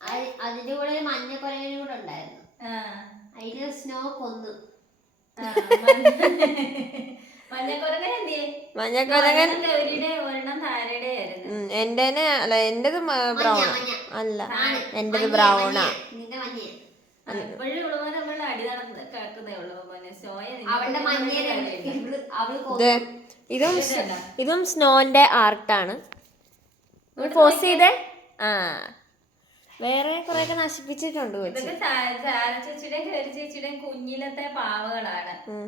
അ- അതിന്റെ കൂടെ മഞ്ഞ കൊരങ്ങനും കൂടെ ഉണ്ടായിരുന്നു. ആ. അതിൽ സ്നോ കൊന്നു. എന്റെ മഞ്ഞക്കുരങ്ങൻ അല്ല? എന്റേത് ബ്രൗൺ അല്ല. എന്റേത് ബ്രൗണാ. ഇത് ഇതും സ്നോന്റെ ആർട്ടാണ് പോസ് ചെയ്തേ? ആ. വേറെ കുറെയൊക്കെ നശിപ്പിച്ചിട്ടുണ്ട് കൊച്ചി. ഇതൊക്കെ ചാ- ചാര ചേച്ചിയുടെയും കയറി ചേച്ചിയുടെയും കുഞ്ഞിലത്തെ പാവകളാണ്. ഉം.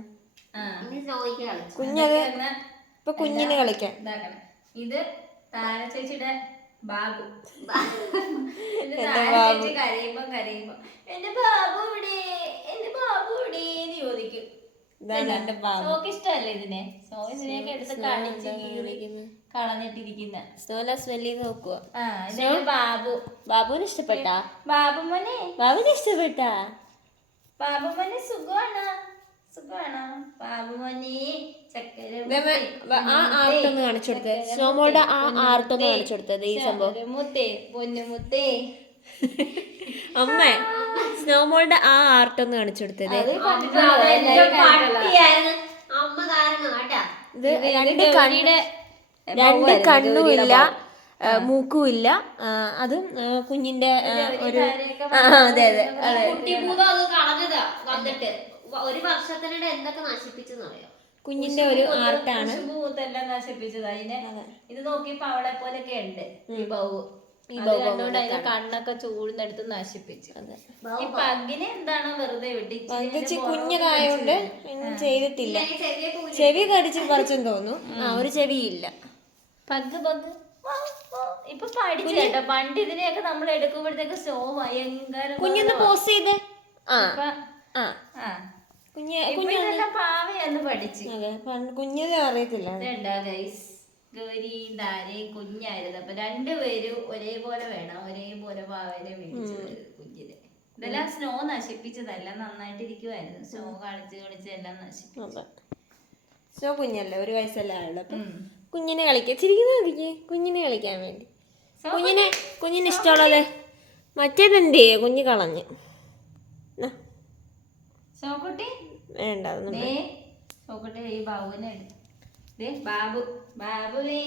ആ. ഇനി കളിച്ചു. കുഞ്ഞത് ഇപ്പൊ കുഞ്ഞിന് കളിക്കാൻ. ഇതാക്കണം. ഇത് താര ചേച്ചിയുടെ ബാബു. ഇത് താര ചേച്ചി കരയുമ്പോ കരയുമ്പോ. എന്റെ ബാബു ഇവിടെ എന്റെ ബാബു ഇവിടെ എന്ന് ചോദിക്കും ഇതാണ് എന്റെ ബാബു സോക്ക് ഇഷ്ടമല്ലേ ഇതിനെ? സോ ഇതിനെയൊക്കെ എടുത്ത് കടിച്ച് കളഞ്ഞിട്ടിരിക്കുന്ന. സ്മെല്ലി നോക്കുക ബാബു. ബാബുവിന് ഇഷ്ടപ്പെട്ടാ? ബാബു മോനെ ബാബുവിന് ഇഷ്ടപ്പെട്ടാ? ബാബു മോനെ സുഖമാണോ? ആ ആർട്ടൊന്ന് കാണിച്ചു കൊടുത്തേ? സ്നോമോളുടെ ആ കാണിച്ചു കൊടുത്തത് ഈ സംഭവം? മുത്തേ പൊന്നു മുത്തേ. അമ്മേ. സ്നോമോളുടെ ആ ആർട്ടൊന്ന് കാണിച്ചു കൊടുത്തത് ഇത് രണ്ട് കണ്ണ് രണ്ട് കണ്ണുമില്ല ഇല്ല മൂക്കുമില്ല ആ, അതും കുഞ്ഞിന്റെ ഒരു അതെ അതെ ഒരു വർഷത്തിനിടെ എന്തൊക്കെ നശിപ്പിച്ചെന്ന് അറിയാം കുഞ്ഞിന്റെ ഒരു ആർട്ടാണ്. നശിപ്പിച്ചത്. അതിനെ ഇത് നോക്കിയപ്പോ അവളെ പോലെയൊക്കെ ഉണ്ട് ഈ ബൗ. ഈ അത് കണ്ടോണ്ട് അതിന്റെ കണ്ണൊക്കെ ചൂടുന്നെടുത്ത് നശിപ്പിച്ചു. ഈ പഗ്ഗിനെ എന്താണ് വെറുതെ വിട്ട് പങ്കച്ച് കുഞ്ഞതായോണ്ട് ഒന്നും ചെയ്തിട്ടില്ല. ചെവി കടിച്ച് പറിച്ചെന്ന് തോന്നുന്നു. ആ ഒരു ചെവിയില്ല. Pug pug. ഇപ്പൊ പഠിച്ചു കേട്ടോ. പണ്ട് ഇതിനെയൊക്കെ നമ്മൾ എടുക്കുമ്പോഴത്തേക്ക് സോ ഭയങ്കര കുഞ്ഞൊന്ന് പോസ് ചെയ്ത്. ആ ഇപ്പൊ ആ. കുഞ്ഞ് ഇപ്പൊ ഇതെല്ലാം പാവയെന്ന് പഠിച്ച്. കുഞ്ഞത് അറിയത്തില്ല. ഗൗരിയും താരയും കുഞ്ഞായിരുന്നു. അപ്പൊ രണ്ടുപേരും ഒരേപോലെ വേണം. ഒരേപോലെ പാവനെ മേടിച്ചത് കുഞ്ഞിനെ. ഇതെല്ലാം സ്നോ നശിപ്പിച്ചതല്ല നന്നായിട്ടിരിക്കുവായിരുന്നു. സ്നോ കളിച്ച് കളിച്ച് എല്ലാം നശിപ്പിച്ചു. സ്നോ കുഞ്ഞല്ലേ ഒരു വയസ്സല്ലേ ആയുള്ളൂ. അപ്പം. കുഞ്ഞിനെ കളിക്കാൻ ചിരിക്കുന്ന കുഞ്ഞിനെ കളിക്കാൻ വേണ്ടി. കുഞ്ഞിനെ കുഞ്ഞിന് ഇഷ്ടമുള്ളത്? മറ്റേതെന്ത്? കുഞ്ഞു കളഞ്ഞ്. വേണ്ട അതൊന്നും ദേ സോക്കുട്ടി ഈ ബാബുവിനെ എടുത്തു. ബാബു. ബാബുവേ.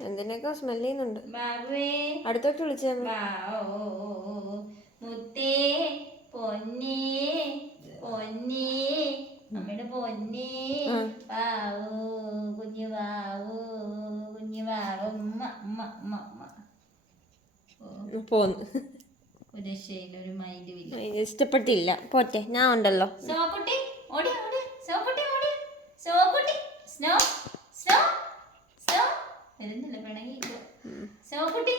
എന്തിനൊക്കെ സ്മെൽ ചെയ്യുന്നുണ്ട്? ബാബുവേ. അടുത്തോട്ട് ഓ. മുത്തേ പൊന്നേ പൊന്നേ. അമ്മയുടെ പൊന്നേ. വാവൂ കുഞ്ഞു വാവു കുഞ്ഞു വാവൂ. ഉമ്മ ഉമ്മ ഉമ്മ ഉമ്മ. പോന്ന്. ഒരു മൈൻഡ് ഇഷ്ടപ്പെട്ടില്ല. പോട്ടെ ഞാൻ ഉണ്ടല്ലോ. സോക്കുട്ടി ഓടി ഓടി. സോക്കുട്ടി ഓടി. സോക്കുട്ടി സ്നോ സ്നോ സ്നോ വരുന്നില്ല പിണങ്ങി സോക്കുട്ടി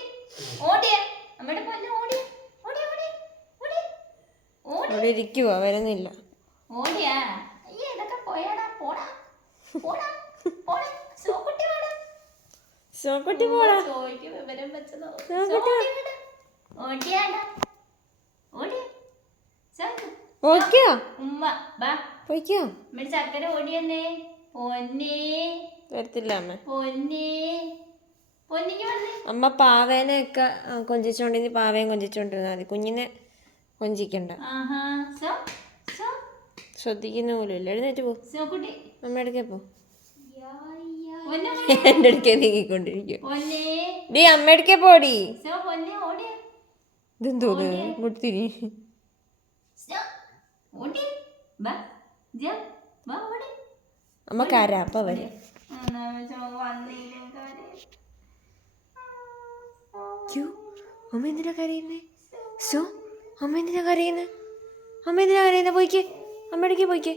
ഓടിയ. നമ്മുടെ പൊന്നു ഓടിയ. ഓടി ഓടി ഓടി ഓടി അവിടെ ഇരിക്കുവാ വരുന്നില്ല. ഓടിയാ. അയ്യേ ഇതൊക്കെ പോയാടാ പോടാ. പോടാ പോടാ. സോക്കുട്ടി പോടാ. സോക്കുട്ടി പോടാ. സോയ്ക്ക് വിവരം വെച്ചതോ. ഓടിയാടാ. ഓടിയ. ഉമ്മ ബാ. പോയിക്കോ? നമ്മുടെ ചക്കര ഓടിയന്നെ. പൊന്നേ. വരത്തില്ല അമ്മ അമ്മ പാവേനെ ഒക്കെ കൊഞ്ചിച്ചോണ്ടിരുന്ന്. പാവേം കൊഞ്ചിച്ചോണ്ടിരുന്നാൽ മതി. കുഞ്ഞിനെ കൊഞ്ചിക്കണ്ട. ശ്രദ്ധിക്കുന്ന പോലും ഇല്ല. എഴുന്നേറ്റ് പോ. സോ കുട്ടി. അമ്മ എടുക്കേ പോ? എന്റെ അടുക്കേ നീങ്ങിക്കൊണ്ടിരിക്കും ഡീ അമ്മ എടുക്കേ പോടി? സോ പൊന്നെ ഓടിയ ഇതെന്തോന്ന് ഇങ്ങോട്ട് തിരി. സോ ഓടിയ ബാ ജ ബാ ഓടി. അമ്മ കര അപ്പ വരും. അമ്മ എന്തിനാ കരയുന്നേ? സോ അമ്മ എന്തിനാ കരയുന്നേ? അമ്മ എന്തിനാ കരയുന്നേ? പോയിക്കേ. അമ്മയുടെ പോയിക്കേ?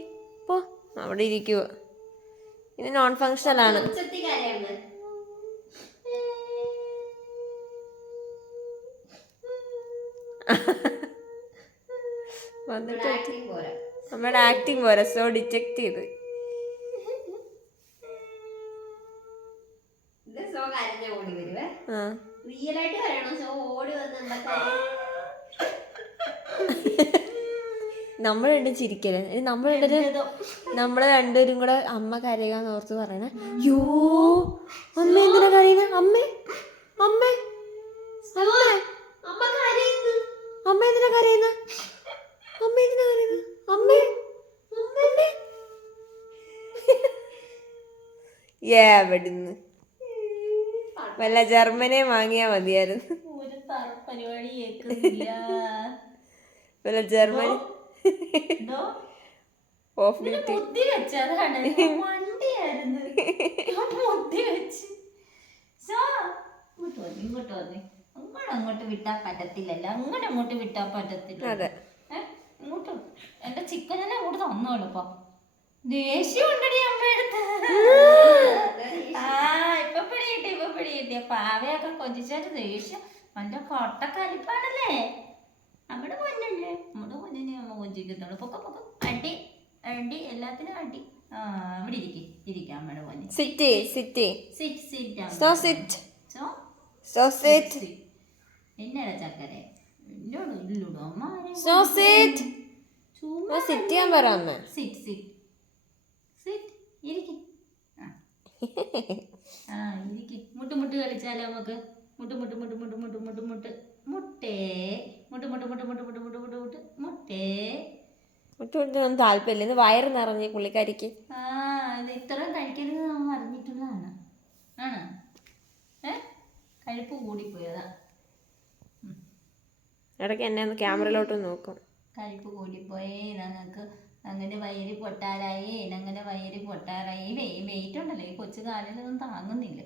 പോ അവിടെ ഇരിക്കുക ഇത് നോൺ ഫങ്ഷണൽ ആണ്. വന്നിട്ട് അമ്മയുടെ ആക്ടിങ് പോരാ. സോ ഡിറ്റക്ട് ചെയ്ത്. നമുക്ക് അരഞ്ഞ ഓടി വരുവേ. ഓടി വന്ന് നമ്മൾ രണ്ടും ചിരിക്കൽ നമ്മൾ രണ്ടും. രണ്ടുപേരും കൂടെ അമ്മ കരയാന്ന് ഓർത്ത് പറയണേ. യോ അമ്മ എന്തിനാ കരയുന്നേ? അമ്മേ അമ്മേ അമ്മേ അമ്മ. എന്തിനാ കരയുന്ന? അമ്മ എന്തിനാ കരയുന്നേ? അമ്മേ എവിടുന്ന് വല്ല ജർമ്മനെ വാങ്ങിയാ മതിയായിരുന്നു. വല്ല ജർമ്മൻ ഓഫ് അങ്ങോട്ട് വിട്ടാ പറ്റത്തില്ലല്ലോ. അങ്ങോട്ട് അങ്ങോട്ട് വിട്ടാ പറ്റത്തില്ല അതെ. ഇങ്ങോട്ട് എന്റെ ചിക്കനെ അങ്ങോട്ട് തന്നോളൂ ദേഷ്യം ഉണ്ടടി അമ്മ എടുത്ത് ആ പാവയൊക്കെ കൊഞ്ചിച്ചായിട്ട് ദേഷ്യം. നല്ല കൊട്ടക്കലിപ്പാണല്ലേ നമ്മുടെ പൊന്നല്ലേ? നമ്മുടെ പൊന്നിനെ നമ്മൾ കൊഞ്ചിക്കുന്നുള്ളു പൊക്ക പൊക്ക. അടി അടി എല്ലാത്തിനും അടി. ആ അവിടെ ഇരിക്കും ഇരിക്കാം നമ്മുടെ പൊന്നെ. Sit sit sit sit so sit so so sit എന്നാടാ ചക്കരെ ഇല്ലോടോ ഇല്ലോടോ. അമ്മ സോ സിറ്റ് ചുമ്മാ സിറ്റ് ചെയ്യാൻ പറ അമ്മ. സിറ്റ് സിറ്റ് സിറ്റ് ഇരിക്ക്. ആ ഇരിക്ക് മുട്ട് മുട്ട് കളിച്ചാലോ നമുക്ക് മുട്ട് മുട്ട് മുട്ട് മുട്ട് മുട്ട് മുട്ട് മുട്ട് മുട്ടേ മുട്ട് മുട്ട് മുട്ട് മുട്ട് മുട്ട് മുട്ട് മുട്ട് മുട്ട് മുട്ടേ ഒട്ടും താല്പര്യമില്ല ഇന്ന് വയറ് നിറഞ്ഞ് പുള്ളിക്കാരിക്ക് ആ ഇത് ഇത്രയും കഴിക്കരുത് നമ്മൾ അറിഞ്ഞിട്ടുള്ളതാണ് ആണ് ഏ കഴിപ്പ് കൂടിപ്പോയതാ ഇടയ്ക്ക് എന്നെ ഒന്ന് ക്യാമറയിലോട്ട് നോക്കും കഴിപ്പ് കൂടിപ്പോയേ ഞങ്ങൾക്ക് അങ്ങനെ വയറ് പൊട്ടാറായി അങ്ങനെ വയറ് പൊട്ടാറായി വെയിറ്റ് ഉണ്ടല്ലോ ഈ കൊച്ചു കാലിലൊന്നും താങ്ങുന്നില്ല.